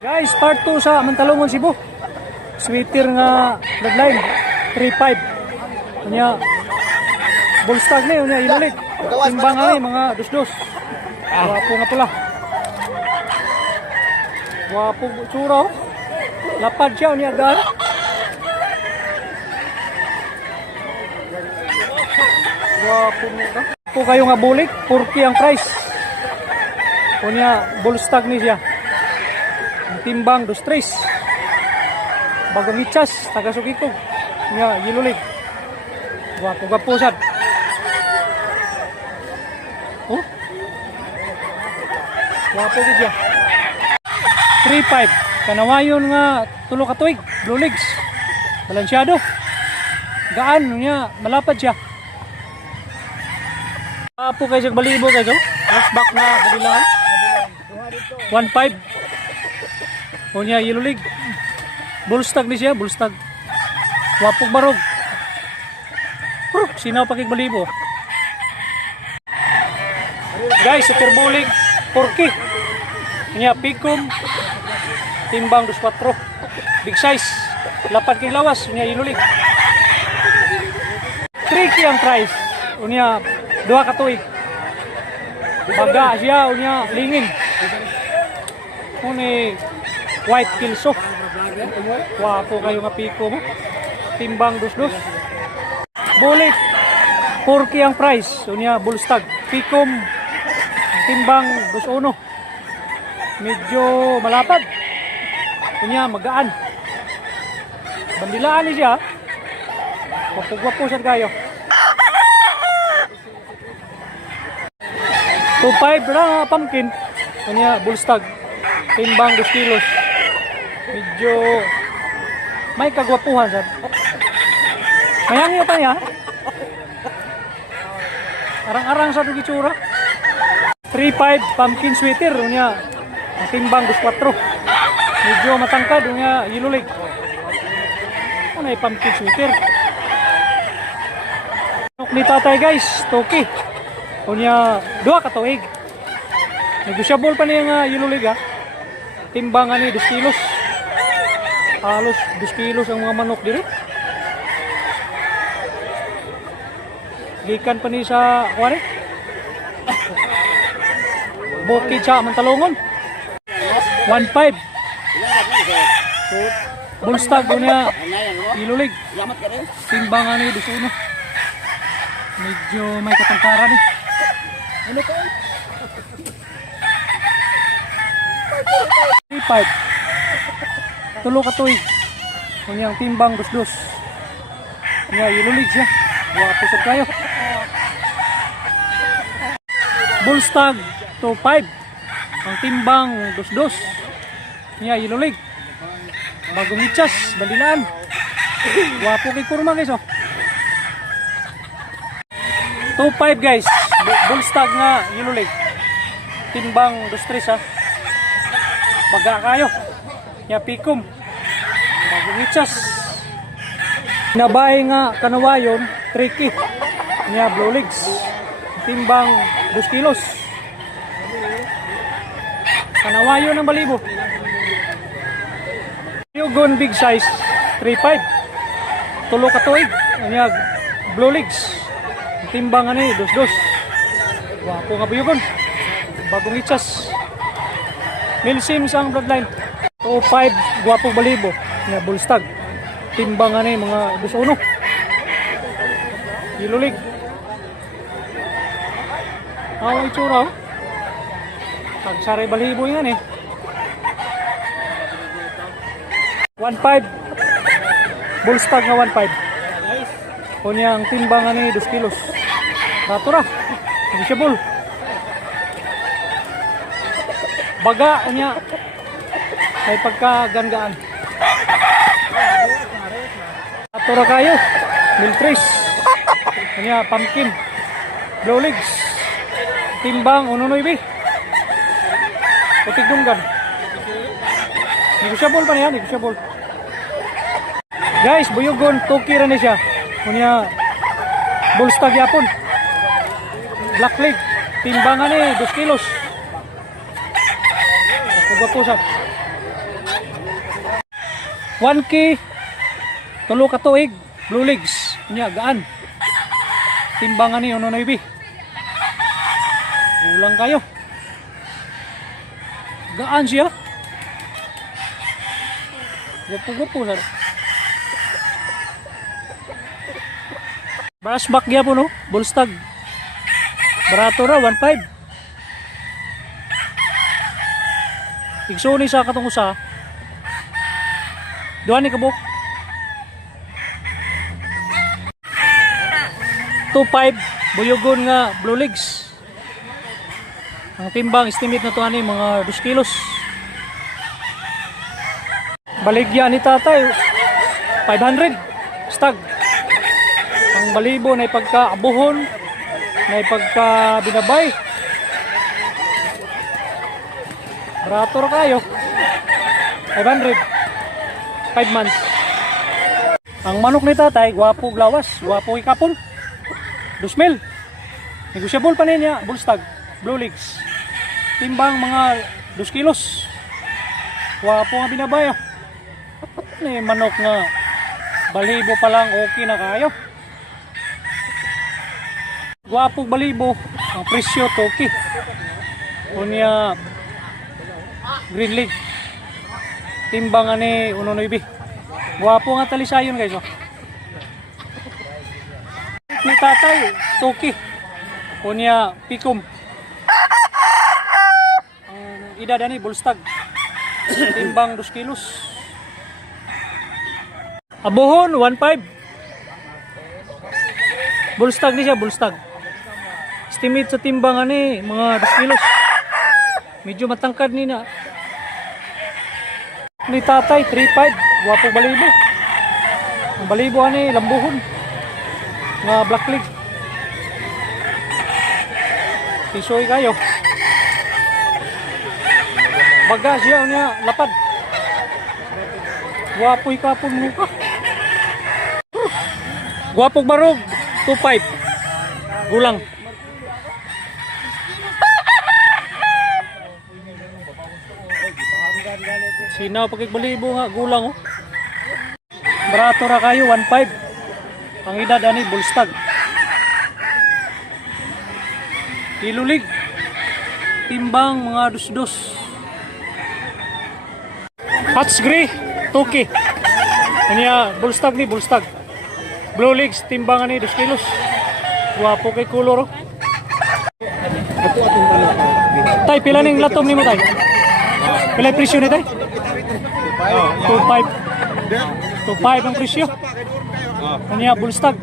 Guys, part 2 sa Mantalongon, Cebu. Sweater nga bloodline 3-5. Kanya bullstag na yun, ilulig. Timbang nga mga dos-dos. Wapo nga pula. Wapo tsura. Lapad siya niya agar. Wapo nga. Po kayo nga bulik, 40 ang price. Kunya bullstag ni siya. Timbang 2-3. Bagong itsas, taga-Sukiko. Nga, yilulig. Wapo-gapo sad. Oh? Wapo gid ya. 3-5. Kanawayon nga tulo ka tuig, blue legs. Balansyado. Gaan niya, malapad siya. Wapo kayo sa balibo kayo. Last back na balilan. 1-5. O niya, yellow leg. Bullstag ni siya, bullstag. Wapog barog. Sinaw pakigbalibo. Guys, super bulig. 4K. Niya, pikum. Timbang 24. Big size. Lapad kay lawas. Niya, yellow leg. 3K ang price. O niya, 2 ka tuig. Baga siya, o niya, lingin. O ni white kilso. Wapo kayo nga piko mo. Timbang 2-2. Bulik 4K ang price. So niya bullstag. Pikom timbang 2-1. Medyo malapad. So niya magaan. Bandilaan ni siya. Wapo siya kayo. 2-5 na pumpkin. So niya bullstag. Timbang 2 kilos. Medyo may kagwapuhan sad. Mayangyo pa niya. Arang-arang sa gitsura. 3-5 pumpkin sweater niya. Timbang 2-4. Medyo matangkad niya, yilulig. Ano ay pumpkin sweater? Ni tatay guys, toki. Unya 2 ka tuig. Negosyable pa niya nga yilulig ha. Timbangan ni 2 kilos. Halos 2 kilos ang mga manok dito. Gikan pa ni sa kuwari. Bukid sa Mantalongon. 1-5. Bullstag niya ilulig. Timbangan ni 2-1. Medyo may katangkaran eh. Ano ko? 3-5. Tulo ka tuig. Kunyang timbang 2-2. Kunya ilulig siya. Wapo sad kayo. Bullstag 2-5. Ang timbang 2-2. Kunya ilulig. Bagong itsas, bandilaan. Wapo kay kurma guys oh. 2-5 guys. Bullstag nga ilulig. Timbang 2-3 ha. Baga kayo. Nya pikum. Bagong itsas. Nabay nga kanawayon, tricky. Nya blue legs. Timbang 2 kilos. Kanawayon ng balibo. Yugon big size, 3-5. Tulo ka tuig. Nya blue legs. Timbang ani 2-2. Wapo nga buyugon. Bagong itsas. Milsim sang bloodline. 2-5 guwapong balibo nga bullstag. Timbangan ni mga 2-1. Ilulig. Ang itsura oh. Pagsaray balibo yan eh. 1-5 bullstag nga 1-5. Kunyang timbangan ni 2 kilos. Ratura. Negosyable. Baga niya ay pagkagangaan. Atura kayo miltris niya pumpkin blue legs timbang 1-9 putik dunggan. Negosyable pa niya, negosyable. Guys, buyugon tuki ra ni siya kunya bullstag yapon black leg timbangan ni 2 kilos. Gwapo sad. 1K, tulo ka tuig, blue legs, niya, gaan. Timbangan ni, uno na ibi. Ulang kayo. Gaan siya. Gupo-gupo sir. Brass back niya po no, Bullstag. Barato ra, 1.5. Igsuni sa katong usa. Duha ni kabuk. 2.5 buyogon nga blue legs. Ang timbang estimate na to ani mga 2 kilos. Baligya ni tatay 500 stag. Ang balibo na ipagkaabuhon, na ipagkabinabay. Barato ra kayo. 500. 5 months. Ang manok ni tatay, gwapo glawas, gwapo ikapon. 2,000. Negosyable pa niya, Bullstag, blue legs. Timbang mga 2 kilos. Gwapo nga binabay. Ni manok nga balibo pa lang okay na kayo. Gwapo balibo, ang presyo toki. Unya green leg. Timbang ani 1.9. Gwapo nga talisayon guys. Oh. Ni tatay, toki. Unya pikom. Ang edad ani Bullstag. Timbang 2 kilos. Abuhon 1.5. Bullstag ni siya, Bullstag. Estimate sa timbangan ni mga 2 kilos. Medyo matangkad ni na. Ni tatay 3.5. Guwapo balibo. Ang balibo ani lambuhon. Nga black leg. Tisoy kayo. Baga siya niya lapad. Guwapo ikapon muka. Guwapog barog 2.5. Gulang. Sinaw pakigbalibo nga gulang oh. Barato ra kayo 1.5. Ang edad ani Bullstag. Ilulig. Timbang mga 2.2. Hats gray, toki. Kanya Bullstag ni Bullstag. Blue legs, timbangan ni 2 kilos. Guwapo kay kulor. Tay, pila ning latom ni mo tay? Pila presyo ni tay? 2.5. 2.5 ang presyo. Kanya Bullstag.